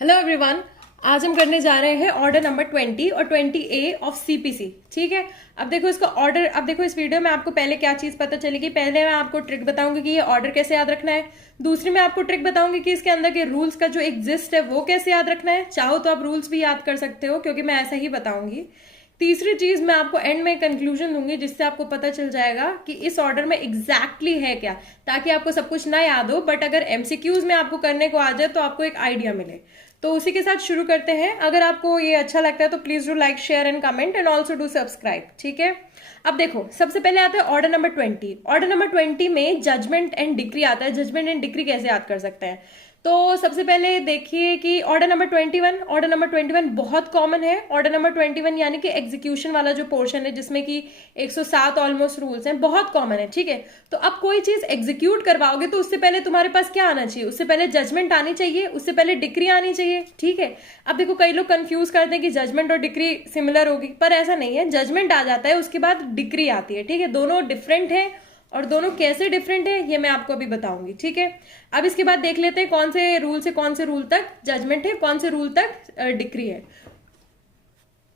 Hello everyone. आज हम करने जा रहे हैं ऑर्डर नंबर 20 और 20A ऑफ सीपीसी। ठीक है, अब देखो इसका ऑर्डर। अब देखो इस वीडियो में आपको पहले क्या चीज पता चलेगी। पहले मैं आपको ट्रिक बताऊंगी कि ये ऑर्डर कैसे याद रखना है। दूसरी मैं आपको ट्रिक बताऊंगी कि इसके अंदर के रूल्स का जो एग्जिस्ट है वो कैसे याद रखना है। चाहो तो आप रूल्स भी याद कर सकते हो क्योंकि मैं ऐसा ही बताऊंगी। तीसरी चीज मैं आपको एंड में कंक्लूजन दूंगी जिससे आपको पता चल जाएगा कि इस ऑर्डर में एग्जैक्टली है क्या, ताकि आपको सब कुछ ना याद हो बट अगर एमसीक्यूज में आपको करने को आ जाए तो आपको एक आइडिया मिले। तो उसी के साथ शुरू करते हैं। अगर आपको ये अच्छा लगता है तो please do like share and comment and also do subscribe. ठीक है, अब देखो सबसे पहले आता है ऑर्डर नंबर 20। ऑर्डर नंबर 20 में जजमेंट एंड डिक्री आता है। जजमेंट एंड डिक्री कैसे याद कर सकते हैं, तो सबसे पहले देखिए कि ऑर्डर नंबर 21, ऑर्डर नंबर 21 बहुत कॉमन है। ऑर्डर नंबर 21 यानी कि एग्जीक्यूशन वाला जो पोर्शन है जिसमें कि 107 ऑलमोस्ट रूल्स हैं, बहुत कॉमन है। ठीक है, तो अब कोई चीज एग्जीक्यूट करवाओगे तो उससे पहले तुम्हारे पास क्या आना चाहिए? उससे पहले जजमेंट आनी चाहिए, उससे पहले डिक्री आनी चाहिए। ठीक है, अब देखो कई लोग कंफ्यूज करते हैं कि जजमेंट और डिक्री सिमिलर होगी, पर ऐसा नहीं है। जजमेंट आ जाता है, उसके बाद डिक्री आती है। ठीक है, दोनों डिफरेंट है और दोनों कैसे डिफरेंट है ये मैं आपको अभी बताऊंगी। ठीक है, अब इसके बाद देख लेते हैं कौन से रूल से कौन से रूल तक जजमेंट है, कौन से रूल तक डिक्री है।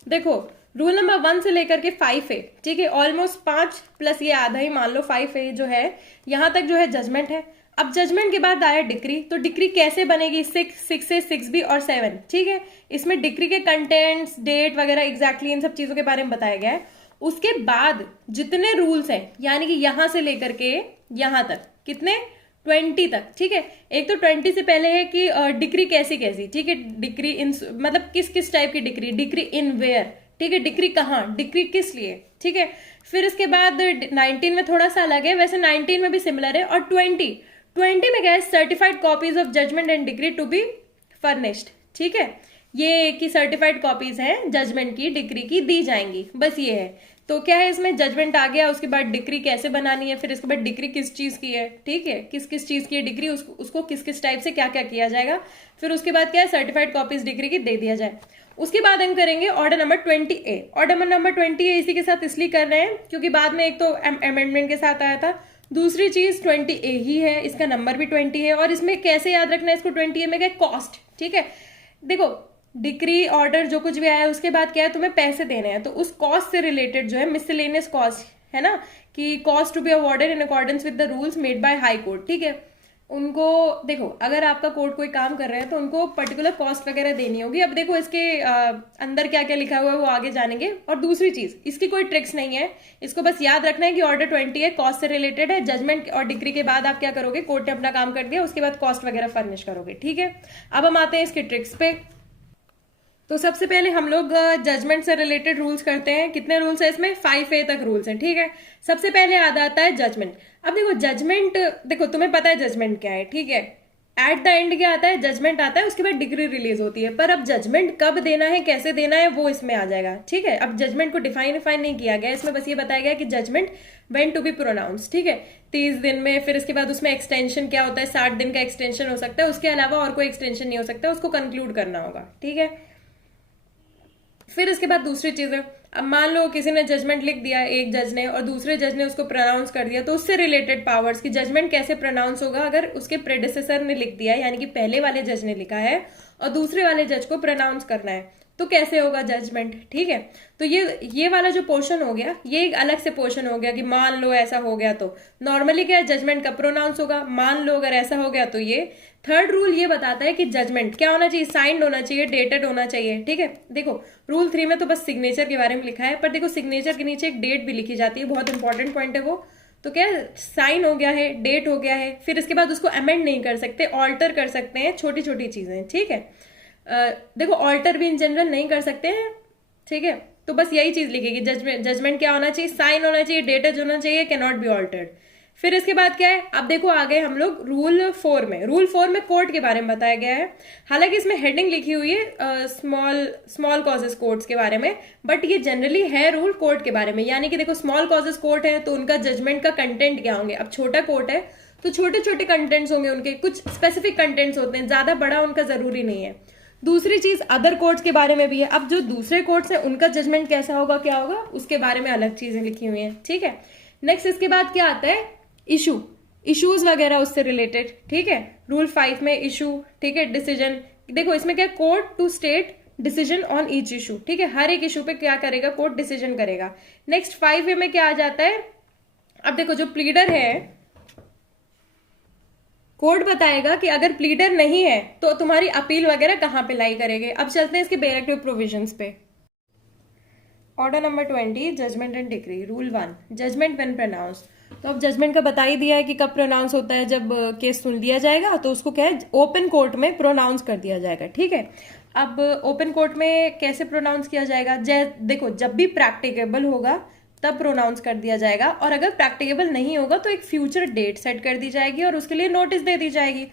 देखो रूल नंबर 1 से लेकर के 5 है। ठीक है, ऑलमोस्ट 5 प्लस ये आधा ही मान लो 5 है जो है, यहां तक जो है जजमेंट है। अब जजमेंट के बाद आया डिक्री, तो डिक्री कैसे बनेगी? 6 से 6B और 7। ठीक है, इसमें डिक्री के कंटेंट्स, डेट वगैरह एग्जैक्टली इन सब चीजों के बारे में बताया गया है। उसके बाद जितने रूल्स हैं यानी कि यहां से लेकर के यहां तक कितने 20 तक। ठीक है, एक तो 20 से पहले है कि डिक्री कैसी कैसी। ठीक है, डिक्री इन मतलब किस किस टाइप की डिक्री, डिक्री इन वेयर। ठीक है, डिक्री कहाँ, डिक्री किस लिए। ठीक है, फिर इसके बाद 19 में थोड़ा सा अलग है, वैसे 19 में भी सिमिलर है। और 20 में क्या है? Certified copies of judgment and decree to be furnished. ठीक है, ये कि सर्टिफाइड कॉपीज हैं जजमेंट की, डिक्री की दी जाएंगी, बस ये है। तो क्या है इसमें? जजमेंट आ गया, उसके बाद डिक्री कैसे बनानी है, फिर इसके बाद डिक्री किस चीज की है। ठीक है, किस किस चीज की है डिक्री, उसको किस किस टाइप से क्या क्या किया जाएगा। फिर उसके बाद क्या है? सर्टिफाइड कॉपीज डिक्री की दे दिया जाए। उसके बाद हम करेंगे order number 20A। Order number 20A इसी के साथ इसलिए कर रहे हैं क्योंकि बाद में एक तो अमेंडमेंट के साथ आया था, दूसरी चीज 20A ही है, इसका नंबर भी 20 है। और इसमें कैसे याद रखना है इसको? 20A में क्या? कॉस्ट। ठीक है, देखो डिक्री ऑर्डर जो कुछ भी आया उसके बाद क्या है? तुम्हें पैसे देने हैं, तो उस कॉस्ट से रिलेटेड जो है मिसलेनियस कॉस्ट है ना, कि cost to be awarded in accordance with the rules made by high court. ठीक है, उनको देखो अगर आपका कोर्ट कोई काम कर रहे हैं तो उनको पर्टिकुलर कॉस्ट वगैरह देनी होगी। अब देखो इसके अंदर क्या क्या लिखा हुआ है वो आगे जानेंगे। और दूसरी चीज, इसकी कोई ट्रिक्स नहीं है, इसको बस याद रखना है कि ऑर्डर 20 है, कॉस्ट से रिलेटेड है। जजमेंट और डिक्री के बाद आप क्या करोगे? कोर्ट ने अपना काम कर दिया, उसके बाद कॉस्ट वगैरह फर्निश करोगे। ठीक है, अब हम आते हैं इसके ट्रिक्स पे। तो सबसे पहले हम लोग जजमेंट से रिलेटेड रूल्स करते हैं। कितने रूल्स है इसमें? 5A तक रूल्स हैं। ठीक है, सबसे पहले आता है जजमेंट। अब देखो जजमेंट, देखो तुम्हें पता है जजमेंट क्या है। ठीक है, एट द एंड क्या आता है? जजमेंट आता है, उसके बाद डिग्री रिलीज होती है। पर अब जजमेंट कब देना है, कैसे देना है, वो इसमें आ जाएगा। ठीक है, अब जजमेंट को डिफाइन नहीं किया गया इसमें, बस ये बताया गया कि judgment when to be pronounce. ठीक है, 30 दिन में। फिर इसके बाद उसमें एक्सटेंशन क्या होता है? 60 दिन का एक्सटेंशन हो सकता है, उसके अलावा और कोई एक्सटेंशन नहीं हो सकता, उसको कंक्लूड करना होगा। ठीक है, फिर इसके बाद दूसरी चीज है, अब मान लो किसी ने जजमेंट लिख दिया एक जज ने और दूसरे जज ने उसको प्रोनाउंस कर दिया, तो उससे रिलेटेड पावर्स की जजमेंट कैसे प्रोनाउंस होगा अगर उसके प्रेडिसेसर ने लिख दिया है, यानी कि पहले वाले जज ने लिखा है और दूसरे वाले जज को प्रोनाउंस करना है, तो कैसे होगा जजमेंट। ठीक है, तो ये वाला जो पोर्शन हो गया ये एक अलग से पोर्शन हो गया कि मान लो ऐसा हो गया तो नॉर्मली क्या है? जजमेंट का प्रोनाउंस होगा। मान लो अगर ऐसा हो गया तो ये थर्ड रूल ये बताता है कि जजमेंट क्या होना चाहिए? साइंड होना चाहिए, डेटेड होना चाहिए। ठीक है, देखो रूल 3 में तो बस सिग्नेचर के बारे में लिखा है, पर देखो सिग्नेचर के नीचे एक डेट भी लिखी जाती है, बहुत इंपॉर्टेंट पॉइंट है वो। तो क्या साइन हो गया है, डेट हो गया है, फिर इसके बाद उसको अमेंड नहीं कर सकते, ऑल्टर कर सकते हैं, छोटी छोटी चीजें। ठीक है, देखो ऑल्टर भी इन जनरल नहीं कर सकते हैं। ठीक है, तो बस यही चीज लिखेगी, जजमेंट क्या होना चाहिए? साइन होना चाहिए, डेटेड होना चाहिए, कैन नॉट बी ऑल्टर्ड। फिर इसके बाद क्या है? अब देखो आ गए हम लोग रूल 4 में। रूल 4 में कोर्ट के बारे में बताया गया है, हालांकि इसमें हेडिंग लिखी हुई है स्मॉल कॉजेस कोर्ट्स के बारे में, बट ये जनरली है रूल कोर्ट के बारे में। यानी कि देखो स्मॉल कॉजेस कोर्ट है तो उनका जजमेंट का कंटेंट क्या होंगे? अब छोटा कोर्ट है तो छोटे छोटे कंटेंट्स होंगे, उनके कुछ स्पेसिफिक कंटेंट्स होते हैं, ज्यादा बड़ा उनका जरूरी नहीं है। दूसरी चीज अदर कोर्ट्स के बारे में भी है। अब जो दूसरे कोर्ट्स है उनका जजमेंट कैसा होगा, क्या होगा, उसके बारे में अलग चीजें लिखी हुई हैं। ठीक है, नेक्स्ट इसके बाद क्या आता है? इशूज वगैरह उससे रिलेटेड। ठीक है, रूल 5 में इशू, ठीक है, डिसीजन, देखो इसमें क्या, court to state decision on each issue, ठीक है, हर एक इशू पे क्या करेगा, कोर्ट डिसीजन करेगा। नेक्स्ट 5A में क्या आ जाता है, अब देखो जो प्लीडर है, कोर्ट बताएगा कि अगर प्लीडर नहीं है तो तुम्हारी अपील वगैरह कहां पे लाई करेंगे। अब चलते हैं इसके डायरेक्टिव प्रोविजंस पे। Order number 20, judgment and decree. Rule 1, judgment when pronounce. तो अब जजमेंट का बता ही दिया है कि कब प्रोनाउंस होता है, जब केस सुन लिया जाएगा तो उसको क्या है, ओपन कोर्ट में प्रोनाउंस कर दिया जाएगा, ठीक है। अब ओपन कोर्ट में कैसे प्रोनाउंस किया जाएगा, देखो जब भी प्रैक्टिकेबल होगा तब प्रोनाउंस कर दिया जाएगा, और अगर प्रैक्टिकेबल नहीं होगा तो एक फ्यूचर डेट सेट कर दी जाएगी और उसके लिए नोटिस दे दी जाएगी।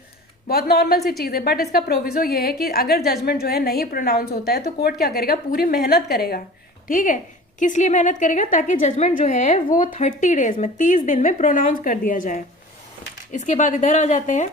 बहुत नॉर्मल सी चीज है, बट इसका प्रोविजो ये है कि अगर जजमेंट जो है नहीं प्रोनाउंस होता है तो कोर्ट क्या करेगा, पूरी मेहनत करेगा, ठीक है। किस लिए मेहनत करेगा, ताकि जजमेंट जो है वो 30 डेज में, 30 दिन में प्रोनाउंस कर दिया जाए। इसके बाद इधर आ जाते हैं,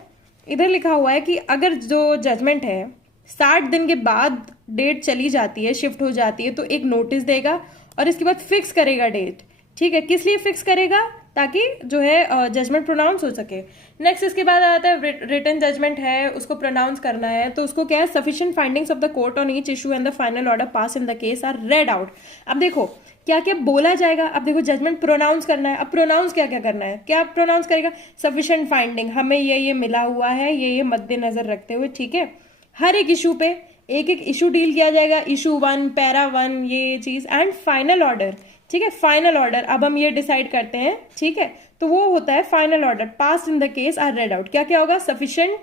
इधर लिखा हुआ है कि अगर जो जजमेंट है 60 दिन के बाद डेट चली जाती है, शिफ्ट हो जाती है, तो एक नोटिस देगा और इसके बाद फिक्स करेगा डेट, ठीक है। किस लिए फिक्स करेगा, ताकि जो है जजमेंट प्रोनाउंस हो सके। नेक्स्ट इसके बाद आता है रिटन जजमेंट है, उसको प्रोनाउंस करना है, तो उसको क्या है, sufficient findings of the court on each issue and the final order pass in the case are read out. अब देखो क्या क्या बोला जाएगा, अब देखो जजमेंट प्रोनाउंस करना है, अब प्रोनाउंस क्या क्या करना है, क्या प्रोनाउंस करेगा, सफिशिएंट फाइंडिंग, हमें ये मिला हुआ है, ये मद्देनजर रखते हुए, ठीक है। हर एक इशू पे एक एक इशू डील किया जाएगा, इशू 1, पैरा 1, ये चीज, एंड फाइनल ऑर्डर, ठीक है। फाइनल ऑर्डर, अब हम ये डिसाइड करते हैं, ठीक है, तो वो होता है final order pass in the case are read out. क्या क्या होगा, सफिशिएंट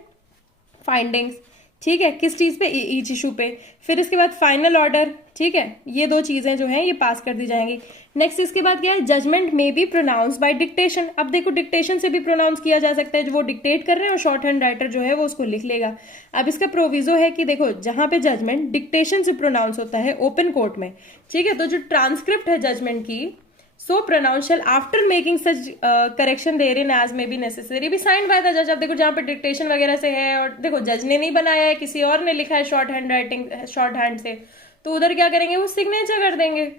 फाइंडिंग्स, ठीक है, किस चीज पे, ईच इशू पे। फिर इसके बाद फाइनल ऑर्डर, ठीक है, ये दो चीजें जो हैं ये पास कर दी जाएंगी। नेक्स्ट इसके बाद क्या है, जजमेंट में बी प्रोनाउंस बाय डिक्टेशन। अब देखो डिक्टेशन से भी प्रोनाउंस किया जा सकता है, जो वो डिक्टेट कर रहे हैं और शॉर्ट हैंड राइटर जो है वो उसको लिख लेगा। अब इसका प्रोविजो है कि देखो जहां पे जजमेंट डिक्टेशन से प्रोनाउंस होता है ओपन कोर्ट में, ठीक है, तो जो ट्रांसक्रिप्ट है जजमेंट की, so pronounce shall after making such correction therein as may be necessary be sign by the जज। अब देखो जहां पे डिक्टेशन वगैरह से है और देखो जज ने नहीं बनाया है, किसी और ने लिखा है short hand writing, short hand से, तो उधर क्या करेंगे, वो सिग्नेचर कर देंगे,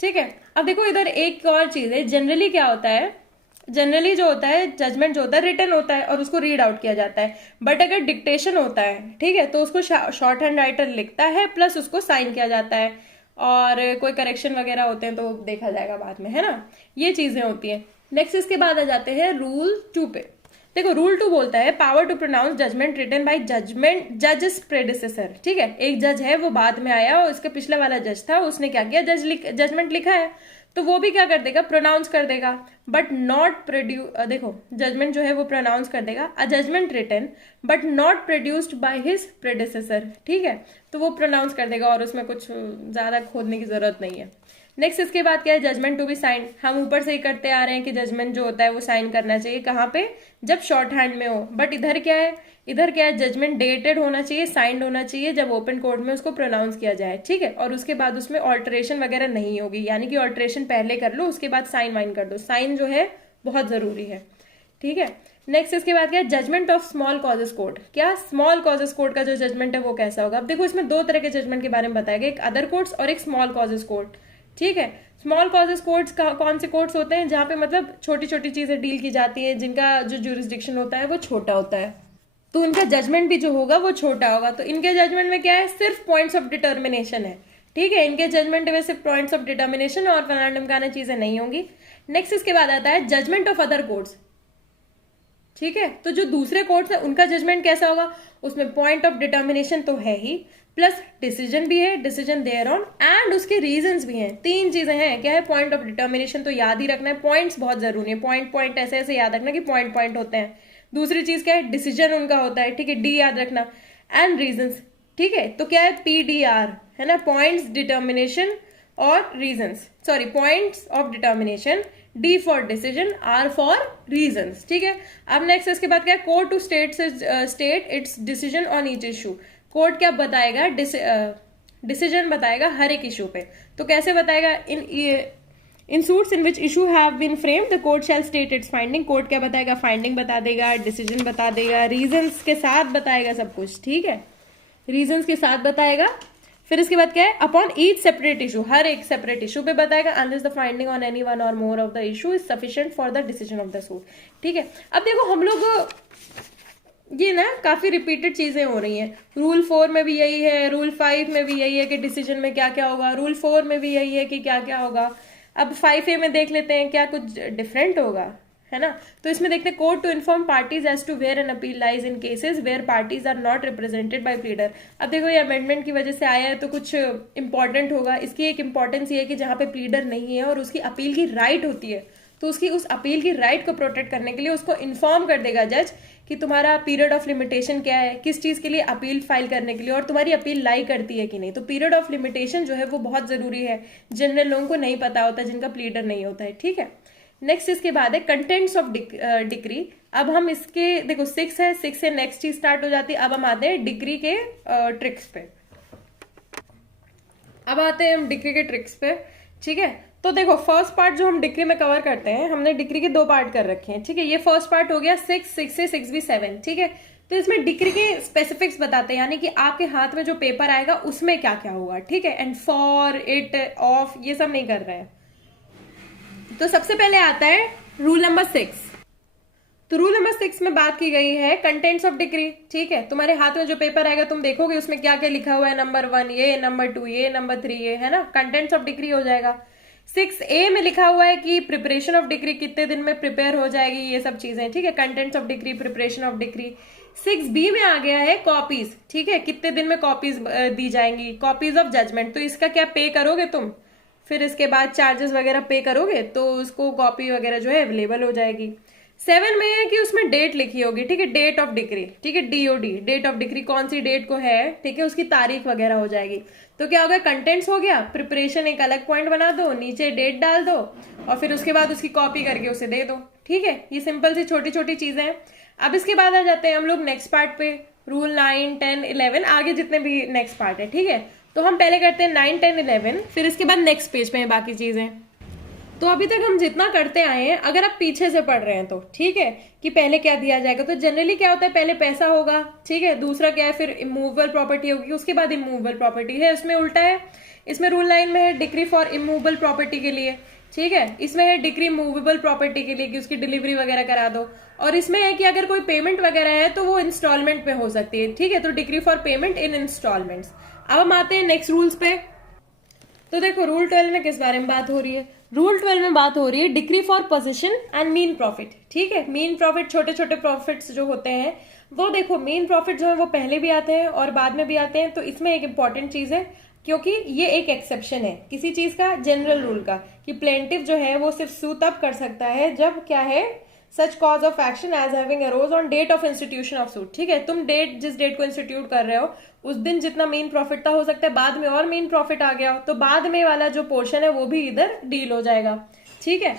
ठीक है। अब देखो इधर एक और चीज है, जनरली क्या होता है, जनरली जो होता है जजमेंट जो होता है रिटन होता है और उसको रीड आउट किया जाता है, बट अगर डिक्टेशन होता है, ठीक है, तो उसको शॉर्ट हैंड राइटर लिखता है प्लस उसको साइन किया जाता है, और कोई करेक्शन वगैरह होते हैं तो देखा जाएगा बाद में, है ना, ये चीजें होती हैं। नेक्स्ट इसके बाद आ जाते हैं रूल 2 पे। देखो रूल 2 बोलता है power to pronounce judgment written by judgment जजेस प्रेडिसेसर, ठीक है, एक जज है वो बाद में आया और इसके पिछला वाला जज था, उसने क्या किया, जजमेंट लिखा है, तो वो भी क्या कर देगा, प्रोनाउंस कर देगा, बट नॉट देखो जजमेंट जो है वो प्रोनाउंस कर देगा, a judgment written but not produced by his predecessor, ठीक है, तो वो प्रोनाउंस कर देगा और उसमें कुछ ज्यादा खोदने की जरूरत नहीं है। नेक्स्ट इसके बाद क्या है, जजमेंट टू बी साइन। हम ऊपर से ही करते आ रहे हैं कि जजमेंट जो होता है वो साइन करना चाहिए, कहाँ पे, जब शॉर्ट हैंड में हो, बट इधर क्या है, इधर क्या है, जजमेंट डेटेड होना चाहिए, साइंड होना चाहिए जब ओपन कोर्ट में उसको प्रोनाउंस किया जाए, ठीक है, और उसके बाद उसमें ऑल्टरेशन वगैरह नहीं होगी, यानी कि ऑल्टरेशन पहले कर लो उसके बाद साइन वाइन कर दो, साइन जो है बहुत जरूरी है, ठीक है। नेक्स्ट इसके बाद क्या है, judgment of small causes court. क्या स्मॉल कॉजेस कोर्ट का जो जजमेंट है वो कैसा होगा, अब देखो इसमें दो तरह के जजमेंट के बारे में बताया गया, एक अदर कोर्ट्स और एक स्मॉल कॉजेस कोर्ट, ठीक है। स्मॉल कॉजेस कोर्ट्स कौन से कोर्ट्स होते हैं, जहां पे मतलब छोटी छोटी चीजें डील की जाती है, जिनका जो ज्यूरिसडिक्शन होता है वो छोटा होता है, तो उनका जजमेंट भी जो होगा वो छोटा होगा। तो इनके जजमेंट में क्या है, सिर्फ पॉइंट्स ऑफ डिटर्मिनेशन है, ठीक है, इनके जजमेंट में सिर्फ पॉइंट्स ऑफ डिटर्मिनेशन और फलाना ढमकाना चीजें नहीं होंगी। नेक्स्ट इसके बाद आता है जजमेंट ऑफ अदर कोर्ट्स, ठीक है, तो जो दूसरे कोर्ट्स है उनका जजमेंट कैसा होगा, उसमें पॉइंट ऑफ डिटर्मिनेशन तो है ही, प्लस डिसीजन भी है, डिसीजन देयर ऑन, एंड उसके रीजंस भी हैं, तीन चीजें हैं। क्या है, पॉइंट ऑफ डिटर्मिनेशन तो याद ही रखना है, पॉइंट्स बहुत जरूरी है, पॉइंट पॉइंट ऐसे ऐसे याद रखना कि पॉइंट पॉइंट होते हैं। दूसरी चीज क्या है, डिसीजन उनका होता है, ठीक है, डी याद रखना, एंड रीजंस, ठीक है, तो क्या है, PDR है ना, पॉइंट्स डिटर्मिनेशन और reasons, sorry points of determination, D for decision, R for reasons, ठीक है। अब नेक्स्ट इसके बाद क्या है, court to state its decision on each issue. Court क्या बताएगा, डिसीजन बताएगा हर एक इशू पे, तो कैसे बताएगा, in suits in which issue have been framed the court shall state its finding. Court क्या बताएगा, फाइंडिंग बता देगा, डिसीजन बता देगा, रीजंस के साथ बताएगा सब कुछ, ठीक है, रीजंस के साथ बताएगा। फिर इसके बाद क्या है, अपॉन ईच सेपरेट इशू, हर एक सेपरेट इशू पे बताएगा, unless the finding on any one or more of the issue is sufficient for the decision of the suit, ठीक है। अब देखो हम लोग ये ना काफी रिपीटेड चीजें हो रही हैं। रूल 4 में भी यही है, रूल 5 में भी यही है कि डिसीजन में क्या क्या होगा, रूल 4 में भी यही है कि क्या क्या होगा। अब 5A में देख लेते हैं क्या कुछ डिफरेंट होगा, है ना। तो इसमें देखते हैं court to inform parties as to where an appeal lies in cases where parties are not represented by pleader. अब देखो ये अमेंडमेंट की वजह से आया है तो कुछ इंपॉर्टेंट होगा। इसकी एक इंपॉर्टेंस ये है कि जहां पे प्लीडर नहीं है और उसकी अपील की राइट होती है, तो उसकी उस अपील की राइट को प्रोटेक्ट करने के लिए उसको इन्फॉर्म कर देगा जज कि तुम्हारा पीरियड ऑफ लिमिटेशन क्या है, किस चीज के लिए अपील फाइल करने के लिए, और तुम्हारी अपील लाई करती है कि नहीं। तो पीरियड ऑफ लिमिटेशन जो है वो बहुत जरूरी है, जनरल लोगों को नहीं पता होता जिनका प्लीडर नहीं होता है, ठीक है। नेक्स्ट इसके बाद है कंटेंट्स ऑफ डिक्री। अब हम इसके देखो 6 है, 6 से नेक्स्ट चीज स्टार्ट हो जाती है। अब हम आते हैं डिक्री के ट्रिक्स पे। अब आते हैं हम डिक्री के ट्रिक्स पे, ठीक है। तो देखो फर्स्ट पार्ट जो हम डिक्री में कवर करते हैं, हमने डिक्री के 2 पार्ट कर रखे हैं, ठीक है। ये फर्स्ट पार्ट हो गया 6 से 6B 7, ठीक है। तो इसमें डिक्री के स्पेसिफिक्स बताते हैं, यानी कि आपके हाथ में जो पेपर आएगा उसमें क्या क्या होगा, ठीक है। एंड फॉर, इट, ऑफ, ये सब नहीं कर रहे हैं। तो सबसे पहले आता है रूल नंबर 6। तो रूल नंबर 6 में बात की गई है कंटेंट्स ऑफ डिक्री, ठीक है। तुम्हारे हाथ में जो पेपर आएगा तुम देखोगे उसमें क्या क्या लिखा हुआ है, नंबर 1 ये, नंबर 2 ये, नंबर 3 ये, है ना। कंटेंट्स ऑफ डिक्री हो जाएगा। 6A में लिखा हुआ है कि प्रिपरेशन ऑफ डिक्री कितने दिन में प्रिपेयर हो जाएगी, ये सब चीजें, ठीक है। Contents of decree, preparation of decree. 6B में आ गया है कॉपीज, ठीक है, कितने दिन में कॉपीज दी जाएंगी, कॉपीज ऑफ जजमेंट। तो इसका क्या पे करोगे तुम, फिर इसके बाद चार्जेस वगैरह पे करोगे तो उसको कॉपी वगैरह जो है अवेलेबल हो जाएगी। 7 में है कि उसमें डेट लिखी होगी, ठीक है, डेट ऑफ डिक्री, ठीक है, DOD, डेट ऑफ डिक्री कौन सी डेट को है, ठीक है, उसकी तारीख वगैरह हो जाएगी। तो क्या होगा, कंटेंट्स हो गया, प्रिपरेशन एक अलग पॉइंट बना दो, नीचे डेट डाल दो और फिर उसके बाद उसकी कॉपी करके उसे दे दो, ठीक है। ये सिंपल सी छोटी छोटी चीजें हैं। अब इसके बाद आ जाते हैं हम लोग नेक्स्ट पार्ट पे, रूल 9, 10, 11, आगे जितने भी नेक्स्ट पार्ट है, ठीक है। तो हम पहले करते हैं 9, 10, 11, फिर इसके बाद नेक्स्ट पेज पे है बाकी चीजें। तो अभी तक हम जितना करते आए हैं, अगर आप पीछे से पढ़ रहे हैं तो ठीक है कि पहले क्या दिया जाएगा। तो जनरली क्या होता है, पहले पैसा होगा, ठीक है, दूसरा क्या है, फिर इमूवेबल प्रॉपर्टी होगी, उसके बाद इमूवेबल प्रॉपर्टी है। इसमें उल्टा है, इसमें रूल 9 में है डिक्री फॉर इमूवेबल प्रॉपर्टी के लिए, ठीक है। इसमें है डिक्री मूवेबल प्रॉपर्टी के लिए कि उसकी डिलीवरी वगैरह करा दो। और इसमें है कि अगर कोई पेमेंट वगैरह है तो वो इंस्टॉलमेंट में हो सकती है, ठीक है। तो decree for payment in instalments. अब हम आते हैं नेक्स्ट रूल्स पे। तो देखो रूल 12 में किस बारे में बात हो रही है, रूल 12 में बात हो रही है decree for position and mean profit, ठीक है। मीन प्रॉफिट, छोटे छोटे प्रॉफिट्स जो होते हैं वो, देखो मीन प्रॉफिट जो है वो पहले भी आते हैं और बाद में भी आते हैं। तो इसमें एक इंपॉर्टेंट चीज है, क्योंकि ये एक एक्सेप्शन है किसी चीज का, जनरल रूल का, कि प्लेंटिफ जो है वो सिर्फ सू तब कर सकता है जब क्या है, such cause of action as having arose on date of institution of suit, ठीक है। तुम डेट, जिस डेट को इंस्टीट्यूट कर रहे हो उस दिन जितना मीन प्रॉफिट था, हो सकता है बाद में और मीन प्रॉफिट आ गया हो, तो बाद में वाला जो पोर्शन है वो भी इधर डील हो जाएगा, ठीक है।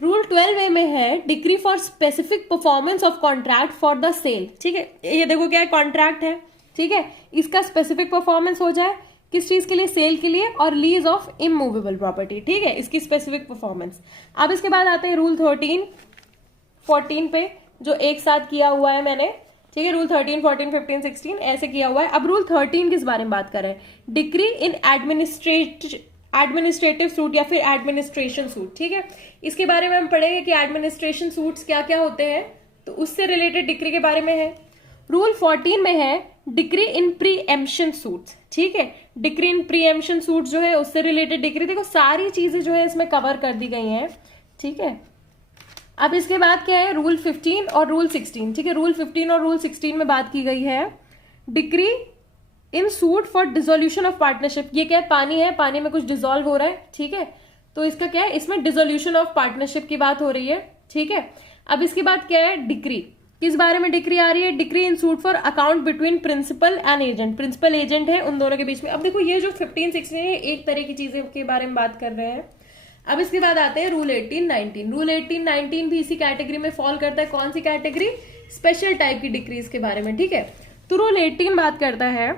रूल 12A में है decree for specific performance of contract for the sale, ठीक है। ये देखो क्या है, कॉन्ट्रैक्ट है, ठीक है, इसका स्पेसिफिक परफॉर्मेंस हो जाए किस चीज के लिए, सेल के लिए, और लीज ऑफ इमूवेबल प्रॉपर्टी, ठीक है, इसकी स्पेसिफिक परफॉर्मेंस। अब इसके बाद आते हैं रूल 13, 14 पे, जो एक साथ किया हुआ है मैंने, ठीक है। रूल 13, 14, 15, 16 ऐसे किया हुआ है। अब रूल 13 किस बारे में बात कर रहे हैं, डिक्री इन एडमिनिस्ट्रेटिव सूट या फिर एडमिनिस्ट्रेशन सूट, ठीक है। इसके बारे में हम पढ़ेंगे कि एडमिनिस्ट्रेशन सूट्स क्या क्या होते हैं, तो उससे रिलेटेड डिक्री के बारे में है। रूल 14 में है डिक्री इन प्रीएम्पशन सूट्स, ठीक है। डिक्री इन प्रीएम्पशन सूट जो है उससे रिलेटेड डिक्री, देखो सारी चीजें जो है इसमें कवर कर दी गई हैं, ठीक है। अब इसके बाद क्या है, रूल 15 और रूल 16, ठीक है। रूल 15 और रूल 16 में बात की गई है decree in suit for dissolution of partnership. ये क्या है, पानी है, पानी में कुछ डिसॉल्व हो रहा है, ठीक है। तो इसका क्या है, इसमें डिसोल्यूशन ऑफ पार्टनरशिप की बात हो रही है, ठीक है। अब इसके बाद क्या है, डिक्री किस बारे में डिक्री आ रही है, decree in suit for account between principal and agent, principal agent है उन दोनों के बीच में। अब देखो ये जो 15, 16 है एक तरह की चीजें के बारे में बात कर रहे हैं। अब इसके बाद आते हैं रूल 18, 19। रूल 18, 19 भी इसी कैटेगरी में फॉल करता है। कौन सी कैटेगरी, स्पेशल टाइप की डिक्रीज के बारे में, ठीक है। तो रूल 18 बात करता है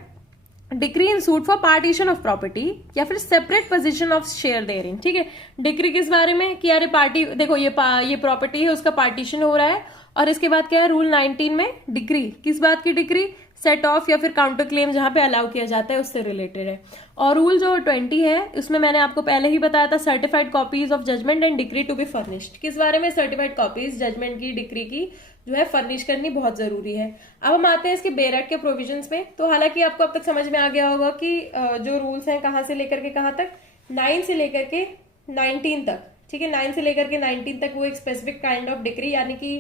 decree in suit for partition of property या फिर separate position of share therein, ठीक है। डिक्री किस बारे में कि अरे पार्टी, देखो ये प्रॉपर्टी है उसका पार्टीशन हो रहा है। और इसके बाद क्या है, रूल 19 में डिक्री किस बात की, डिक्री सेट ऑफ या फिर काउंटर क्लेम जहां पे अलाउ किया जाता है उससे रिलेटेड है। और रूल जो 20 है उसमें मैंने आपको पहले ही बताया था, certified copies of judgment and decree to be furnished. किस बारे में, सर्टिफाइड कॉपीज जजमेंट की, डिक्री की जो है फर्निश करनी बहुत जरूरी है। अब हम आते हैं इसके बेरेट के प्रोविजंस में। तो हालांकि आपको अब तक समझ में आ गया होगा कि जो रूल्स हैं कहाँ से लेकर के कहाँ तक, 9 से लेकर के 19 तक, ठीक है, 9 से लेकर के 19 तक वो एक स्पेसिफिक काइंड ऑफ डिक्री, यानी कि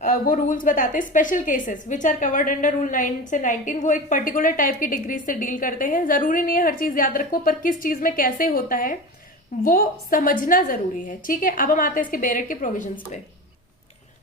वो रूल्स बताते हैं special cases which are covered under rule 9 से 19, वो एक पर्टिकुलर टाइप की डिग्रीज से डील करते हैं। जरूरी नहीं है हर चीज याद रखो, पर किस चीज में कैसे होता है वो समझना जरूरी है, ठीक है। अब हम आते हैं इसके बेरेट के प्रोविजंस पे।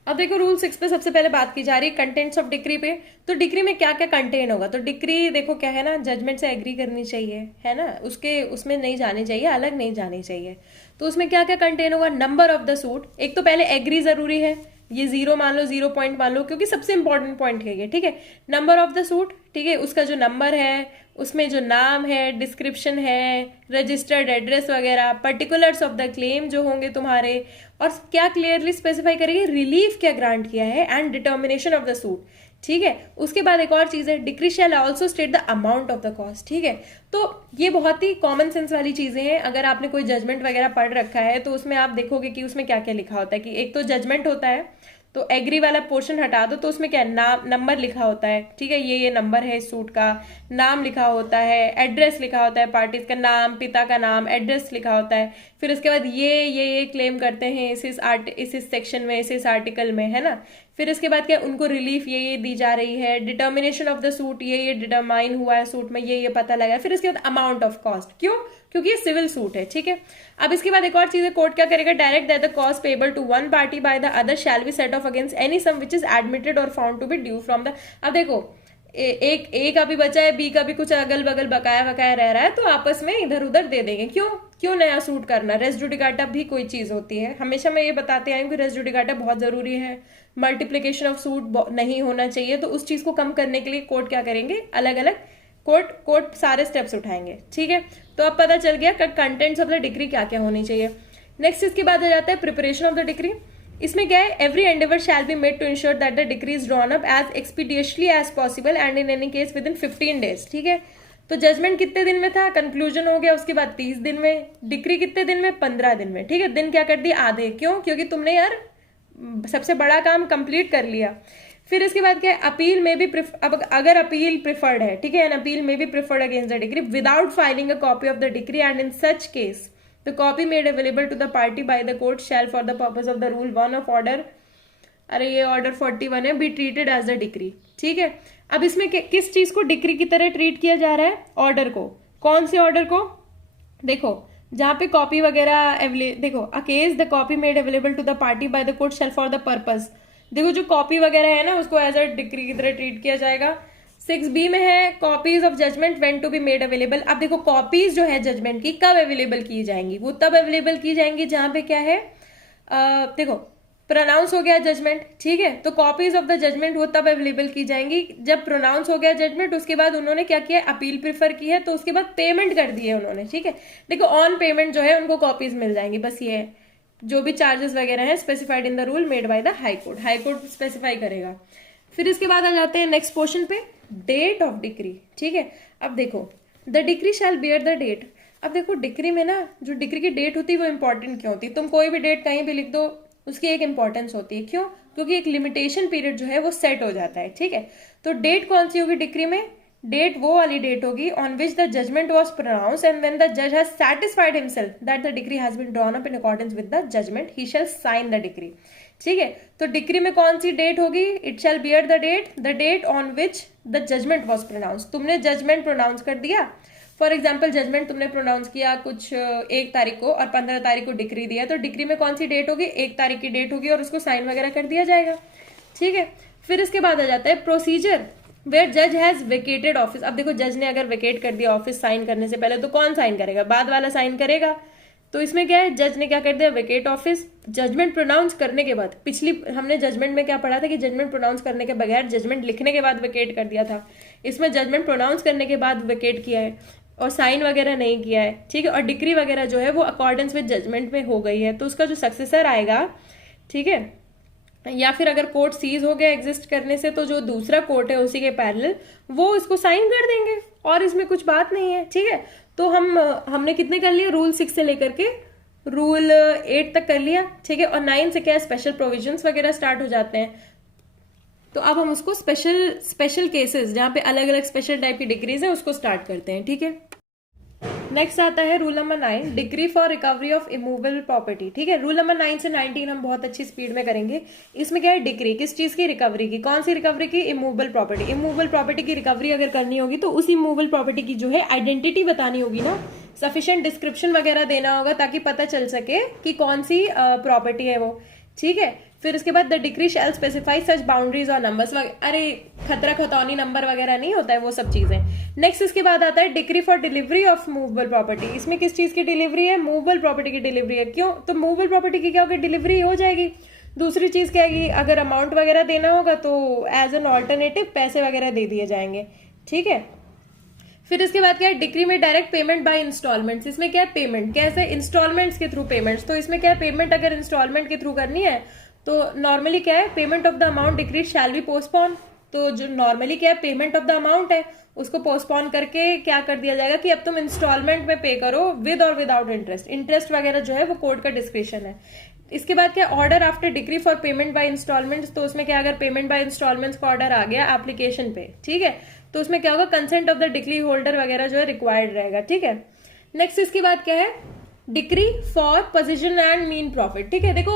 अब देखो रूल 6 पे सबसे पहले बात की जा रही है कंटेंट्स ऑफ डिक्री पे। तो डिक्री में क्या क्या कंटेन होगा, तो डिक्री देखो क्या है ना, जजमेंट से एग्री करनी चाहिए, है ना, उसमें नहीं जानी चाहिए, अलग नहीं जानी चाहिए। तो उसमें क्या क्या कंटेन होगा, नंबर ऑफ द सूट, एक तो पहले एग्री जरूरी है, ये 0 मान लो, 0 पॉइंट मान लो, क्योंकि सबसे इंपॉर्टेंट पॉइंट है ये, ठीक है। नंबर ऑफ द सूट, ठीक है, उसका जो नंबर है, उसमें जो नाम है, डिस्क्रिप्शन है, रजिस्टर्ड एड्रेस वगैरह, पर्टिकुलर्स ऑफ द क्लेम जो होंगे तुम्हारे, और क्या क्लियरली स्पेसिफाई करेंगे रिलीफ क्या ग्रांट किया है, and determination of the suit, ठीक है। उसके बाद एक और चीज है, decree shall also state the amount of the cost, ठीक है। तो ये बहुत ही कॉमन सेंस वाली चीजें हैं। अगर आपने कोई जजमेंट वगैरह पढ़ रखा है तो उसमें आप देखोगे कि उसमें क्या क्या लिखा होता है, कि एक तो जजमेंट होता है, तो एग्री वाला पोर्शन हटा दो, तो उसमें क्या नाम नंबर लिखा होता है, ठीक है, ये नंबर है इस सूट का, नाम लिखा होता है, एड्रेस लिखा होता है, पार्टीज का नाम, पिता का नाम, एड्रेस लिखा होता है। फिर उसके बाद ये क्लेम करते हैं इस सेक्शन में, इस आर्टिकल में, है ना। फिर इसके बाद क्या, उनको रिलीफ ये दी जा रही है, डिटर्मिनेशन ऑफ द सूट, ये डिटरमाइन हुआ है सूट में, ये पता लगा है। फिर इसके बाद अमाउंट ऑफ कॉस्ट, क्यों, क्योंकि ये सिविल सूट है, ठीक है। अब इसके बाद एक और चीज है, कोर्ट क्या करेगा, direct that the cost payable to one party by the other shall be set off against any sum which is admitted or found to be due from the. अब देखो एक ए का भी बचा है, बी का भी कुछ अगल बगल बकाया वकाया रह रहा है, तो आपस में इधर उधर दे देंगे। क्यों नया सूट करना, रेस जुडिकाटा भी कोई चीज होती है। हमेशा मैं ये बताते आई हूँ कि रेस जुडिकाटा बहुत जरूरी है, मल्टीप्लीकेशन ऑफ सूट नहीं होना चाहिए। तो उस चीज को कम करने के लिए कोर्ट क्या करेंगे, अलग अलग कोर्ट सारे स्टेप्स उठाएंगे, ठीक है। तो अब पता चल गया कंटेंट्स ऑफ द डिक्री क्या क्या होनी चाहिए। नेक्स्ट इसके बाद आ जाता है प्रिपरेशन ऑफ द डिक्री। इसमें क्या है, every endeavour shall be made to ensure that the decree is drawn up as expeditiously as possible and in any case within 15 days, ठीक है। तो जजमेंट कितने दिन में था, कंक्लूजन हो गया उसके बाद 30 दिन में, डिक्री कितने दिन में, 15 दिन में, ठीक है। दिन क्या कर दिए, आधे, क्यों, क्योंकि तुमने यार सबसे बड़ा काम कंप्लीट कर लिया। फिर इसके बाद क्या है, अपील में भी अब अगर अपील प्रिफर्ड है, ठीक है, एन अपील में भी preferred against the decree without filing a copy of the decree and in such case the copy made available to the party by the court shall for the purpose of the rule 1 of order, अरे ये order 41 है, be treated as the decree, ठीक है। अब इसमें किस चीज को डिक्री की तरह ट्रीट किया जा रहा है, ऑर्डर को। कौन से ऑर्डर को, देखो जहां पे कॉपी वगैरह देखो, a case the copy made available to the party by the court shall for the purpose, देखो जो कॉपी वगैरह है ना उसको एज अ डिक्री की तरह ट्रीट किया जाएगा। 6B में है copies of judgment when to be made available. अब देखो कॉपीज जो है जजमेंट की कब अवेलेबल की जाएंगी, वो तब अवेलेबल की जाएंगी जहां पे क्या है, देखो प्रोनाउंस हो गया जजमेंट, ठीक है, तो कॉपीज ऑफ द जजमेंट वो तब अवेलेबल की जाएंगी जब प्रोनाउंस हो गया जजमेंट। उसके बाद उन्होंने क्या किया, अपील प्रिफर की है, तो उसके बाद पेमेंट कर दी है उन्होंने, ठीक है। देखो ऑन पेमेंट जो है उनको कॉपीज मिल जाएंगी, बस ये है, जो भी चार्जेस वगैरह हैं specified in the rule made by the high court specify करेगा। फिर इसके बाद आ जाते हैं नेक्स्ट पोर्शन पे, डेट ऑफ डिक्री, ठीक है। अब देखो the decree shall bear the date. अब देखो डिक्री में ना जो डिक्री की डेट होती है वो इंपॉर्टेंट क्यों होती है, तुम कोई भी डेट कहीं भी लिख दो उसकी एक इंपॉर्टेंस होती है, क्यों, क्योंकि एक लिमिटेशन पीरियड जो है वो सेट हो जाता है, ठीक है। तो डेट कौन सी होगी डिक्री में, डेट वो वाली डेट होगी on which the judgment was pronounce and when the जज has satisfied himself that the decree has been drawn up in accordance with the judgment he shall sign the decree, ठीक है। तो decree में कौन सी date होगी, it shall bear the date on which the judgment was pronounce. तुमने judgment pronounce कर दिया, फॉर एग्जाम्पल जजमेंट तुमने प्रोनाउंस किया कुछ 1 तारीख को और 15 तारीख को डिक्री दिया, तो डिक्री में कौन सी डेट होगी, 1 तारीख की डेट होगी और उसको साइन वगैरह कर दिया जाएगा, ठीक है। फिर इसके बाद आ जाता है प्रोसीजर वेयर जज हैज वेकेटेड ऑफिस। अब देखो जज ने अगर वेकेट कर दिया ऑफिस साइन करने से पहले, तो कौन साइन करेगा, बाद वाला साइन करेगा। तो इसमें क्या है, जज ने क्या कर दिया, वेकेट ऑफिस। जजमेंट प्रोनाउंस करने के बाद, पिछली हमने जजमेंट में क्या पढ़ा था कि जजमेंट प्रोनाउंस करने के बगैर जजमेंट लिखने के बाद वेकेट कर दिया था, इसमें जजमेंट प्रोनाउंस करने के बाद वेकेट किया है और साइन वगैरह नहीं किया है, ठीक है। और डिक्री वगैरह जो है वो अकॉर्डेंस विद जजमेंट में हो गई है, तो उसका जो सक्सेसर आएगा, ठीक है, या फिर अगर कोर्ट सीज हो गया एग्जिस्ट करने से, तो जो दूसरा कोर्ट है उसी के पैरेलल वो इसको साइन कर देंगे और इसमें कुछ बात नहीं है, ठीक है। तो हमने कितने कर लिया, रूल 6 से लेकर के रूल 8 तक कर लिया, ठीक है। और 9 से क्या स्पेशल प्रोविजंस वगैरह स्टार्ट हो जाते हैं। तो अब हम उसको स्पेशल स्पेशल केसेस जहाँ पे अलग अलग स्पेशल टाइप की डिक्रीज है उसको स्टार्ट करते हैं, ठीक है। नेक्स्ट आता है rule number 9, degree for recovery of immovable property, ठीक है। रूल नंबर 9 से 19 हम बहुत अच्छी स्पीड में करेंगे। इसमें क्या है, डिग्री किस चीज की, रिकवरी की। कौन सी रिकवरी की, इमूवेबल प्रॉपर्टी। इमूवेबल प्रॉपर्टी की रिकवरी अगर करनी होगी तो उस इमूवेबल प्रॉपर्टी की जो है आइडेंटिटी बतानी होगी ना, सफिशिएंट डिस्क्रिप्शन वगैरह देना होगा ताकि पता चल सके कि कौन सी प्रॉपर्टी है वो, ठीक है। फिर उसके बाद the decree shall specify such boundaries और नंबर्स, अरे खतरा खतौनी नंबर वगैरह नहीं होता है वो सब चीजें। नेक्स्ट इसके बाद आता है decree for delivery of movable property. इसमें किस चीज की डिलीवरी है, मूवेबल प्रॉपर्टी की डिलीवरी है। क्यों, तो मूवेबल प्रॉपर्टी की क्या होगी, डिलीवरी हो जाएगी। दूसरी चीज क्या है, अगर अमाउंट वगैरह देना होगा तो एज एन ऑल्टरनेटिव पैसे वगैरह दे दिए जाएंगे, ठीक है। फिर इसके बाद क्या है, डिक्री में डायरेक्ट पेमेंट बाय इंस्टॉलमेंट्स। इसमें क्या है, पेमेंट कैसे, इंस्टॉलमेंट्स के थ्रू पेमेंट्स। तो इसमें क्या है, पेमेंट अगर इंस्टॉलमेंट के थ्रू करनी है तो नॉर्मली क्या है, payment of the amount decrease shall be postpone. तो जो नॉर्मली क्या है, पेमेंट ऑफ द अमाउंट है उसको पोस्टपोन करके क्या कर दिया जाएगा कि अब तुम इंस्टॉलमेंट में पे करो विद और विदाउट इंटरेस्ट। इंटरेस्ट वगैरह जो है वो कोर्ट का डिस्क्रिप्शन है। इसके बाद क्या, order after decree for payment by instalments. तो उसमें क्या, अगर पेमेंट बाय इंस्टॉलमेंट्स का ऑर्डर आ गया एप्लीकेशन पे, ठीक है, तो उसमें क्या होगा, consent of the decree holder वगैरह जो है रिक्वायर्ड रहेगा, ठीक है। नेक्स्ट इसके बाद क्या है, decree for position and mean profit, ठीक है। देखो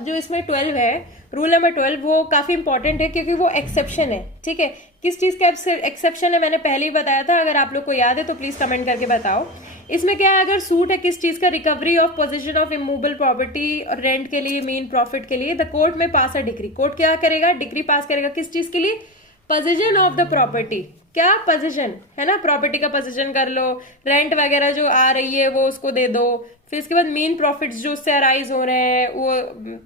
जो इसमें 12 है, रूल नंबर 12, वो काफी इंपॉर्टेंट है क्योंकि वो एक्सेप्शन है, ठीक है। किस चीज का एक्सेप्शन है मैंने पहले ही बताया था, अगर आप लोग को याद है तो प्लीज कमेंट करके बताओ। इसमें क्या है, अगर सूट है किस चीज का, recovery of position of immovable property, rent के लिए, मीन प्रॉफिट के लिए, द कोर्ट में पास अ डिक्री। कोर्ट क्या करेगा, डिक्री पास करेगा किस चीज के लिए, पोजीशन ऑफ द प्रॉपर्टी। क्या, पोजीशन है ना, प्रॉपर्टी का पोजीशन कर लो, रेंट वगैरह जो आ रही है वो उसको दे दो। फिर इसके बाद मीन प्रॉफिट्स जो उससे अराइज हो रहे हैं वो,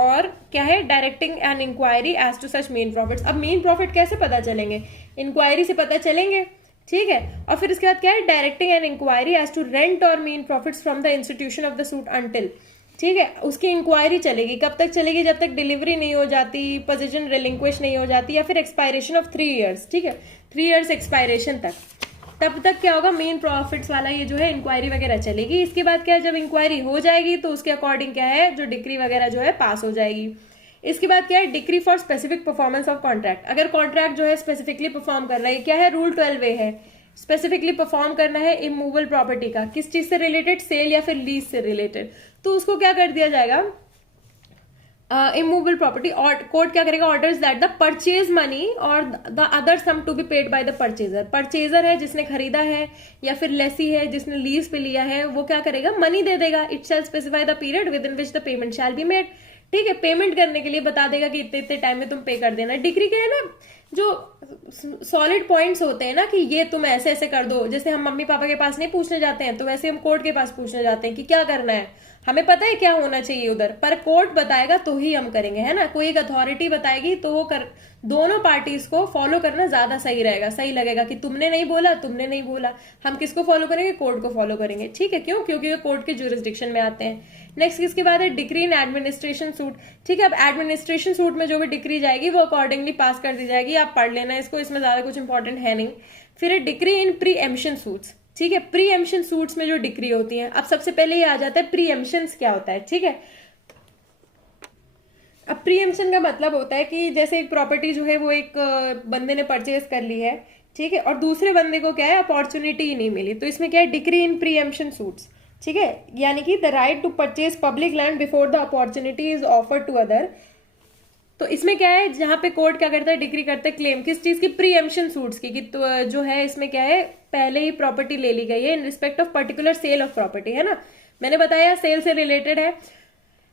और क्या है, directing an inquiry as to such mean profits. अब मीन प्रॉफिट कैसे पता चलेंगे, इंक्वायरी से पता चलेंगे, ठीक है। और फिर इसके बाद क्या है, directing an inquiry as to rent or mean profits from the institution of the suit until, ठीक है। उसकी इंक्वायरी चलेगी, कब तक चलेगी, जब तक डिलीवरी नहीं हो जाती, पोजीशन रिलिंक्विश नहीं हो जाती, या फिर एक्सपायरेशन ऑफ 3 ईयर्स, ठीक है, 3 ईयर्स एक्सपायरेशन तक, तब तक क्या होगा, मेन प्रॉफिट्स वाला ये जो है इंक्वायरी वगैरह चलेगी। इसके बाद क्या है, जब इंक्वायरी हो जाएगी तो उसके अकॉर्डिंग क्या है, जो डिक्री वगैरह जो है पास हो जाएगी। इसके बाद क्या है, decree for specific performance of contract. अगर कॉन्ट्रैक्ट जो है स्पेसिफिकली परफॉर्म कर रहा है, क्या है, रूल 12A है, स्पेसिफिकली परफॉर्म करना है इमूवेबल प्रॉपर्टी का, किस चीज से रिलेटेड, सेल या फिर लीज से रिलेटेड, तो उसको क्या कर दिया जाएगा, इमूवेबल प्रॉपर्टी। और कोर्ट क्या करेगा, orders that the purchase money or the other sum to be paid by the purchaser. Purchaser है जिसने खरीदा है, या फिर लेसी है जिसने लीज पे लिया है, वो क्या करेगा, मनी दे देगा। It shall specify the period with in which the payment shell be made, ठीक है। पेमेंट करने के लिए बता देगा कि इतने इतने टाइम में तुम पे कर देना। डिक्री क्या है ना, जो सॉलिड पॉइंट्स होते हैं ना कि ये तुम ऐसे ऐसे कर दो, जैसे हम मम्मी पापा के पास नहीं पूछने जाते हैं, तो वैसे हम कोर्ट के पास पूछने जाते हैं कि क्या करना है, हमें पता है क्या होना चाहिए उधर, पर कोर्ट बताएगा तो ही हम करेंगे, है ना। कोई एक अथॉरिटी बताएगी तो वो कर, दोनों पार्टीज को फॉलो करना ज्यादा सही रहेगा, सही लगेगा कि तुमने नहीं बोला, तुमने नहीं बोला। हम किसको फॉलो करेंगे, कोर्ट को फॉलो करेंगे, ठीक है। क्यों, क्योंकि वो कोर्ट के ज्यूरिसडिक्शन में आते हैं। नेक्स्ट इसके बाद है डिक्री इन एडमिनिस्ट्रेशन सूट, ठीक है। अब एडमिनिस्ट्रेशन सूट में जो भी डिक्री जाएगी वो अकॉर्डिंगली पास कर दी जाएगी, आप पढ़ लेना इसको, इसमें ज्यादा कुछ इंपॉर्टेंट है नहीं। फिर decree in preemption suits, ठीक है। प्री एम्पशन सूट्स में जो डिक्री होती है, अब सबसे पहले ये आ जाता है प्री एम्पशंस क्या होता है, ठीक है। अब प्री एम्पशन का मतलब होता है कि जैसे एक प्रॉपर्टी जो है वो एक बंदे ने परचेज कर ली है, ठीक है, और दूसरे बंदे को क्या है, अपॉर्चुनिटी ही नहीं मिली, तो इसमें क्या है, decree in preemption suits, ठीक है। यानी कि the right to purchase public land before the opportunity is offered to other. तो इसमें क्या है, जहां पे कोर्ट क्या करता है, डिक्री करता है क्लेम किस चीज की, प्री एम्पशन सूट्स की, कि तो जो है इसमें क्या है, पहले ही प्रॉपर्टी ले ली गई है in respect of particular sale of property, है ना, मैंने बताया सेल से रिलेटेड है।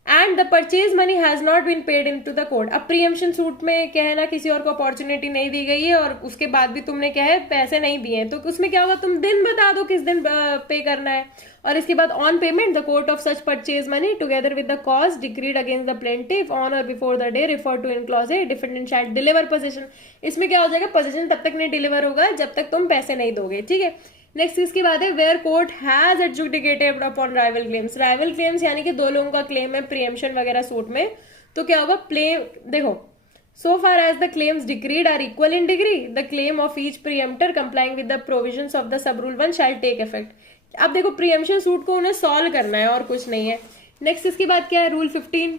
And the purchase money has not been paid into the court. अब प्रीएम्पशन सूट में क्या है ना, किसी और को अपॉर्चुनिटी नहीं दी गई है और उसके बाद भी तुमने क्या है, पैसे नहीं दिए हैं, तो उसमें क्या होगा, तुम दिन बता दो किस दिन पे करना है। और इसके बाद on payment the court of such purchase money together with the cost decreed against the plaintiff on or before the day refer to in clause A defendant shall deliver position. इसमें क्या हो जाएगा, पोजीशन तब तक नहीं deliver होगा जब तक तुम पैसे नहीं दोगे, ठीक है। नेक्स्ट इसके बाद है where court has adjudicated upon rival claims. Rival claims यानी कि दो लोगों का क्लेम है प्रीएम्पशन वगैरह सूट में, तो क्या होगा, देखो, so far as the claims decreed are equal in degree, the claim of each preemptor complying with the provisions of the sub rule 1 shall take effect। अब देखो प्रीएम्पशन सूट को उन्हें सॉल्व करना है और कुछ नहीं है। नेक्स्ट इसके बाद क्या है, rule 15,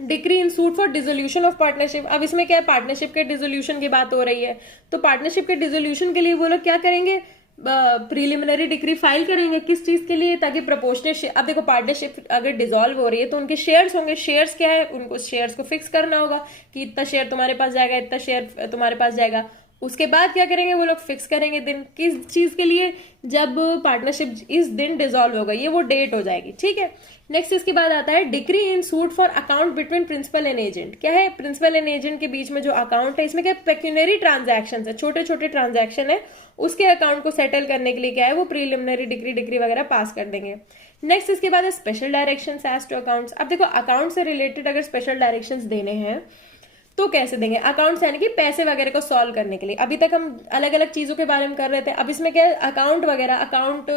decree in suit for dissolution of partnership. अब इसमें क्या है, पार्टनरशिप के डिसोल्यूशन की बात हो रही है, तो पार्टनरशिप के डिसोल्यूशन के लिए वो लोग क्या करेंगे, प्रीलिमिनरी डिक्री फाइल करेंगे। किस चीज के लिए, ताकि प्रोपोर्शनल, अब देखो पार्टनरशिप अगर डिसॉल्व हो रही है तो उनके शेयर्स होंगे, शेयर्स क्या है, उनको शेयर्स को फिक्स करना होगा कि इतना शेयर तुम्हारे पास जाएगा, इतना शेयर तुम्हारे पास जाएगा। उसके बाद क्या करेंगे वो लोग, फिक्स करेंगे दिन, किस चीज के लिए, जब पार्टनरशिप इस दिन डिसॉल्व हो गई, ये वो डेट हो जाएगी, ठीक है। नेक्स्ट इसके बाद आता है decree in suit for account between principal and agent. क्या है, प्रिंसिपल एंड एजेंट के बीच में जो अकाउंट है, इसमें क्या पेक्यूनरी ट्रांजैक्शन है, छोटे छोटे ट्रांजैक्शन है, उसके अकाउंट को सेटल करने के लिए क्या है, वो प्रीलिमिनरी डिक्री वगैरह पास कर देंगे। नेक्स्ट इसके बाद है special directions as to accounts. अब देखो अकाउंट से रिलेटेड अगर स्पेशल डायरेक्शंस देने हैं तो कैसे देंगे, अकाउंट्स यानी कि पैसे वगैरह को सॉल्व करने के लिए। अभी तक हम अलग अलग चीजों के बारे में कर रहे थे, अब इसमें क्या है, अकाउंट वगैरह, अकाउंट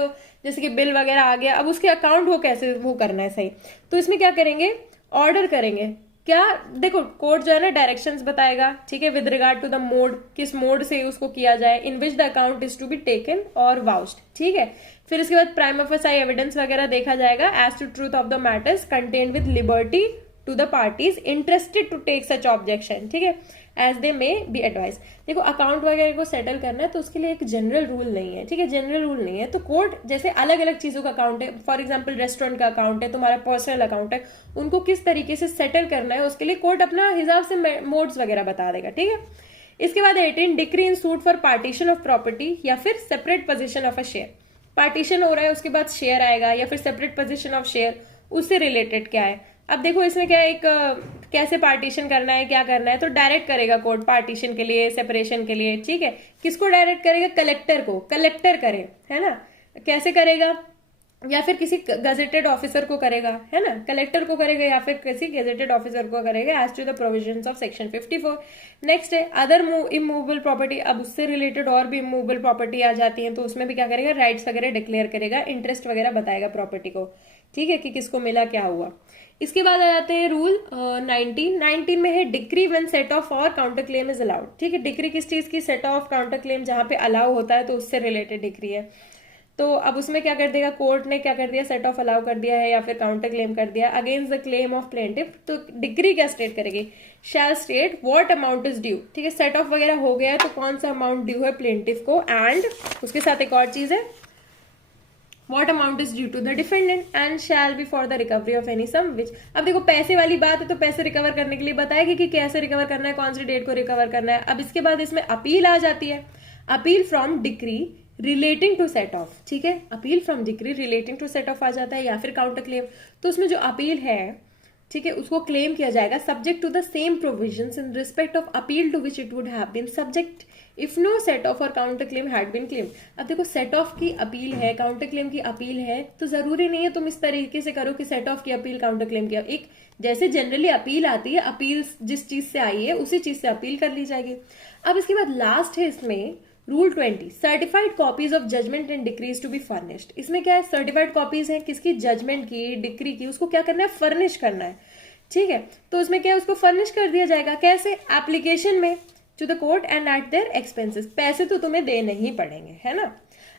जैसे कि बिल वगैरह आ गया, अब उसके अकाउंट वो कैसे वो करना है सही, तो इसमें क्या करेंगे, ऑर्डर करेंगे। क्या, देखो कोड जो है ना डायरेक्शंस बताएगा, ठीक है, with regard to the mode, किस मोड से उसको किया जाए, in which the account is to be taken or vouched, ठीक है। फिर इसके बाद प्राइमा फेसाई एविडेंस वगैरह देखा जाएगा as to truth of the matters contained with liberty to the parties interested to take such objection, ठीक है, as they may be advised। देखो अकाउंट वगैरह को सेटल करना है तो उसके लिए एक जनरल रूल नहीं है, ठीक है, जनरल रूल नहीं है। तो कोर्ट जैसे अलग अलग चीजों का अकाउंट है, फॉर एग्जांपल रेस्टोरेंट का अकाउंट है, तुम्हारा पर्सनल अकाउंट है, उनको किस तरीके से सेटल करना है उसके लिए कोर्ट अपना हिसाब से मोड्स वगैरह बता देगा, ठीक है। इसके बाद 18 decree in suit for partition of property या फिर separate position of a share. Partition हो रहा है, उसके बाद शेयर आएगा या फिर सेपरेट पोजिशन ऑफ शेयर, उससे रिलेटेड क्या है। अब देखो इसमें क्या है, एक कैसे पार्टीशन करना है, क्या करना है, तो डायरेक्ट करेगा कोर्ट पार्टीशन के लिए, सेपरेशन के लिए, ठीक है। किसको डायरेक्ट करेगा, कलेक्टर को, कलेक्टर करे, है ना, कैसे करेगा, या फिर किसी गजेटेड ऑफिसर को करेगा, है ना, कलेक्टर को करेगा या फिर किसी गजेटेड ऑफिसर को करेगा as to the provisions of section 54। Next है अदर इमूवेबल प्रॉपर्टी। अब उससे रिलेटेड और भी इमूवेबल प्रॉपर्टी आ जाती है, तो उसमें भी क्या करेगा, राइट्स वगैरह डिक्लेयर करेगा, इंटरेस्ट वगैरह बताएगा प्रॉपर्टी को, ठीक है, कि किसको मिला, क्या हुआ। इसके बाद आ जाते हैं रूल 19 में है decree when set off or counter claim is allowed, ठीक है। डिक्री किस चीज की, सेट ऑफ काउंटर क्लेम जहां पे अलाउ होता है तो उससे रिलेटेड डिक्री है। तो अब उसमें क्या कर देगा, कोर्ट ने क्या कर दिया, सेट ऑफ अलाउ कर दिया है या फिर काउंटर क्लेम कर दिया against the claim of plaintiff, तो डिक्री क्या स्टेट करेगी, shall state what amount is due, ठीक है। सेट ऑफ वगैरह हो गया है तो कौन सा अमाउंट ड्यू है प्लेंटिफ को, एंड उसके साथ एक और चीज है what amount is due to the defendant and shall be for the recovery of any sum which। अब देखो पैसे वाली बात है तो पैसे रिकवर करने के लिए बताएगी कि कैसे रिकवर करना है, कौन सी डेट को रिकवर करना है। अब इसके बाद इसमें अपील आ जाती है, appeal from decree relating to set off, ठीक है, appeal from decree relating to set off आ जाता है या फिर काउंटर क्लेम। तो उसमें जो अपील है, ठीक है, उसको क्लेम किया जाएगा subject to the same provisions in respect of appeal to which it would have been subject if no set off or counter claim had been claim. अब देखो सेट ऑफ की अपील है, काउंटर क्लेम की appeal है, तो जरूरी नहीं है तुम इस तरीके से करो कि सेट ऑफ की अपील, काउंटर क्लेम की, एक जैसे जनरली अपील आती है, अपील जिस चीज से आई है उसी चीज से अपील कर ली जाएगी। अब इसके बाद लास्ट है इसमें rule 20 certified copies of judgment and decrees to be furnished. इसमें क्या है, सर्टिफाइड कॉपीज है किसकी, जजमेंट की, डिक्री की, उसको क्या करना है, फर्निश करना है, ठीक है। तो उसमें क्या है, उसको फर्निश कर दिया जाएगा, कैसे, एप्लीकेशन में to the court and at their expenses, पैसे तो तुम्हें देने ही पड़ेंगे, है ना।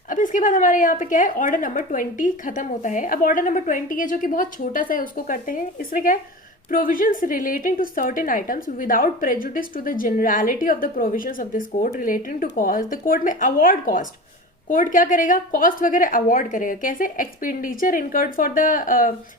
अब इसके बाद हमारे यहाँ पे क्या है, ऑर्डर नंबर 20 खत्म होता है। अब ऑर्डर नंबर 20 है जो कि बहुत छोटा सा है, उसको करते हैं। इसमें क्या है, provisions relating to certain items without prejudice to the generality of the provisions of this code relating to cost, the court may award cost, court क्या करेगा, कॉस्ट वगैरह अवॉर्ड करेगा, कैसे, एक्सपेंडिचर इनकर्ड फॉर द,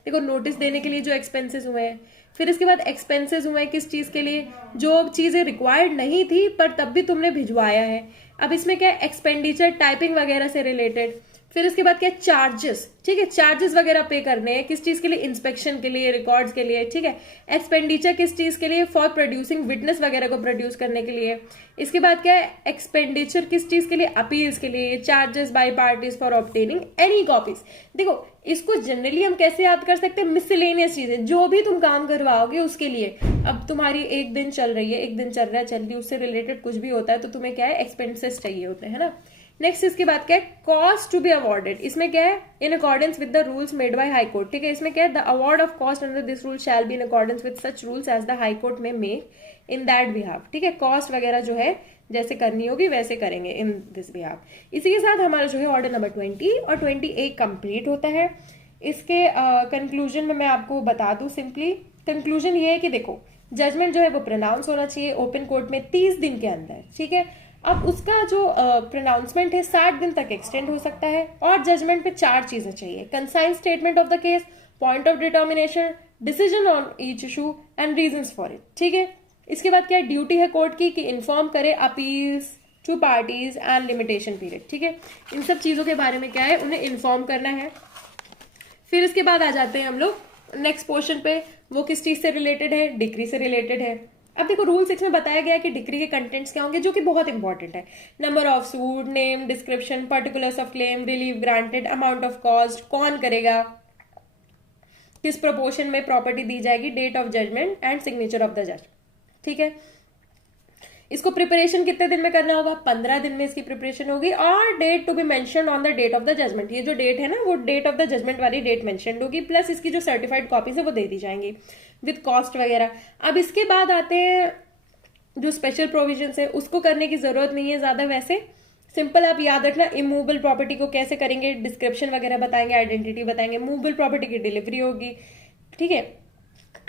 देखो notice देने के लिए जो एक्सपेंसेस हुए हैं, फिर इसके बाद एक्सपेंसेस हुए किस चीज के लिए, जो चीजें रिक्वायर्ड नहीं थी पर तब भी तुमने भिजवाया है। अब इसमें क्या है, एक्सपेंडिचर टाइपिंग वगैरह से रिलेटेड। फिर इसके बाद क्या, चार्जेस, ठीक है, चार्जेस वगैरह पे करने हैं किस चीज के लिए, इंस्पेक्शन के लिए, रिकॉर्ड्स के लिए, ठीक है। एक्सपेंडिचर किस चीज के लिए, फॉर प्रोड्यूसिंग विटनेस वगैरह को प्रोड्यूस करने के लिए। इसके बाद क्या है, एक्सपेंडिचर किस चीज के लिए, अपील्स के लिए, charges by parties for obtaining any copies. देखो इसको जनरली हम कैसे याद कर सकते हैं, मिसलेनियस चीजें, जो भी तुम काम करवाओगे उसके लिए। अब तुम्हारी एक दिन चल रही है, एक दिन चल रहा है, चल रही, उससे रिलेटेड कुछ भी होता है तो तुम्हें क्या है, एक्सपेंसेस चाहिए होते हैं, है ना। नेक्स्ट इसके बाद क्या है, कॉस्ट टू बी अवॉर्डेड। इसमें क्या है, in accordance with the rules made by high court, ठीक है। इसमें क्या है, the award of cost under this rule shall be in accordance with such rules as the high court may make in that behalf, ठीक है। Cost वगैरह जो है जैसे करनी होगी वैसे करेंगे इन दिस बिहाफ। इसी के साथ हमारा जो है ऑर्डर नंबर 20 और 21 कंप्लीट होता है। इसके कंक्लूजन में मैं आपको बता दूं सिंपली कंक्लूजन ये है कि देखो जजमेंट जो है वो प्रोनाउंस होना चाहिए ओपन कोर्ट में 30 दिन के अंदर, ठीक है। अब उसका जो प्रोनाउंसमेंट है 60 दिन तक एक्सटेंड हो सकता है, और जजमेंट में 4 चीजें चाहिए: concise statement of the case, point of determination, decision on each issue and reasons for it, ठीक है। इसके बाद क्या ड्यूटी है कोर्ट की कि इन्फॉर्म करे appeals to parties and limitation period, ठीक है। इन सब चीजों के बारे में क्या है, उन्हें इन्फॉर्म करना है। फिर इसके बाद आ जाते हैं हम लोग नेक्स्ट पोर्शन पे, वो किस चीज से रिलेटेड है, डिक्री से रिलेटेड है। अब देखो रूल 6 में बताया गया है कि डिक्री के कंटेंट्स क्या होंगे, जो कि बहुत इंपॉर्टेंट है: number of suit, name, description, particulars of claim, relief granted, amount of cost, कौन करेगा, किस प्रोपोर्शन में प्रॉपर्टी दी जाएगी, date of judgment and signature of the जज, ठीक है। इसको प्रिपरेशन कितने दिन में करना होगा, 15 दिन में इसकी प्रिपरेशन होगी, और date to be mention on the date of the judgment, ये जो डेट है ना वो डेट ऑफ द जजमेंट वाली डेट मेंशन होगी, प्लस इसकी जो सर्टिफाइड कॉपीज है वो दे दी जाएंगी विद कॉस्ट वगैरह। अब इसके बाद आते हैं जो स्पेशल प्रोविजंस है, उसको करने की जरूरत नहीं है ज्यादा, वैसे सिंपल आप याद रखना इमूवेबल प्रॉपर्टी को कैसे करेंगे, डिस्क्रिप्शन वगैरह बताएंगे, आइडेंटिटी बताएंगे, मूवेबल प्रॉपर्टी की डिलीवरी होगी, ठीक है।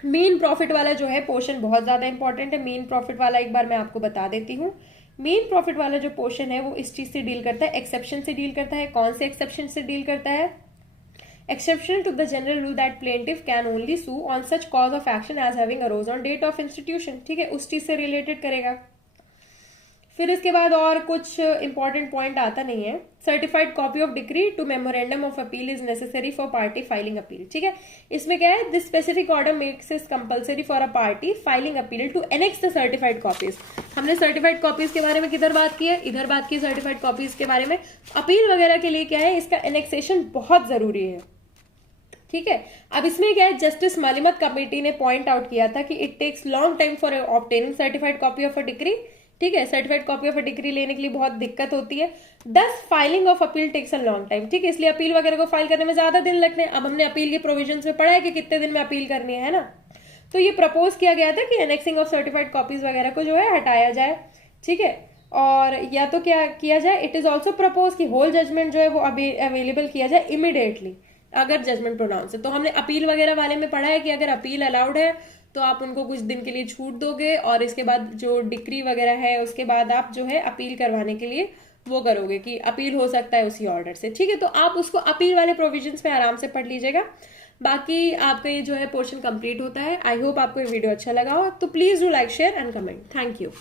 मीन प्रॉफिट वाला जो है पोर्शन बहुत ज्यादा इंपॉर्टेंट है। मीन प्रॉफिट वाला एक बार मैं आपको बता देती हूँ। मीन प्रॉफिट वाला जो पोर्शन है वो इस चीज से डील करता है, एक्सेप्शन से डील करता है। कौन से एक्सेप्शन से डील करता है, exception to the general rule that plaintiff can only sue on such cause of action as having arose on date of institution, ठीक है, उस चीज से रिलेटेड करेगा। फिर इसके बाद और कुछ इंपॉर्टेंट पॉइंट आता नहीं है। Certified copy of decree to memorandum of appeal is necessary for party filing appeal, ठीक है। इसमें क्या है, this specific order makes it compulsory for a party filing appeal to annex the certified copies. हमने certified copies के बारे में किधर बात की है, इधर बात की सर्टिफाइड कॉपीज के बारे में। अपील वगैरह के लिए क्या है, इसका एनेक्सेशन बहुत जरूरी है, ठीक है। अब इसमें क्या है, जस्टिस मलिमत कमेटी ने पॉइंट आउट किया था कि it takes long time for obtaining certified copy of a decree, ठीक है। Certified copy of a degree लेने के लिए बहुत दिक्कत होती है, thus filing of appeal takes a long time, ठीक है। इसलिए अपील वगैरह को फाइल करने में ज्यादा दिन लगते हैं। अब हमने अपील के प्रोविजंस में पढ़ा है कि कितने दिन में अपील करनी है ना, तो ये प्रपोज किया गया था कि एनेक्सिंग ऑफ सर्टिफाइड कॉपीज वगैरह को जो है हटाया जाए, ठीक है। और या तो क्या किया जाए, इट इज ऑल्सो प्रपोज कि होल जजमेंट जो है वो अभी अवेलेबल किया जाए इमिडिएटली अगर जजमेंट प्रोनाउंस है। तो हमने अपील वगैरह वाले में पढ़ा है कि अगर अपील अलाउड है तो आप उनको कुछ दिन के लिए छूट दोगे, और इसके बाद जो डिक्री वगैरह है उसके बाद आप जो है अपील करवाने के लिए वो करोगे कि अपील हो सकता है उसी ऑर्डर से, ठीक है। तो आप उसको अपील वाले प्रोविजंस में आराम से पढ़ लीजिएगा। बाकी आपका ये जो है पोर्शन कंप्लीट होता है। आई होप आपको ये वीडियो अच्छा लगा हो, तो please do like, share and comment. Thank you.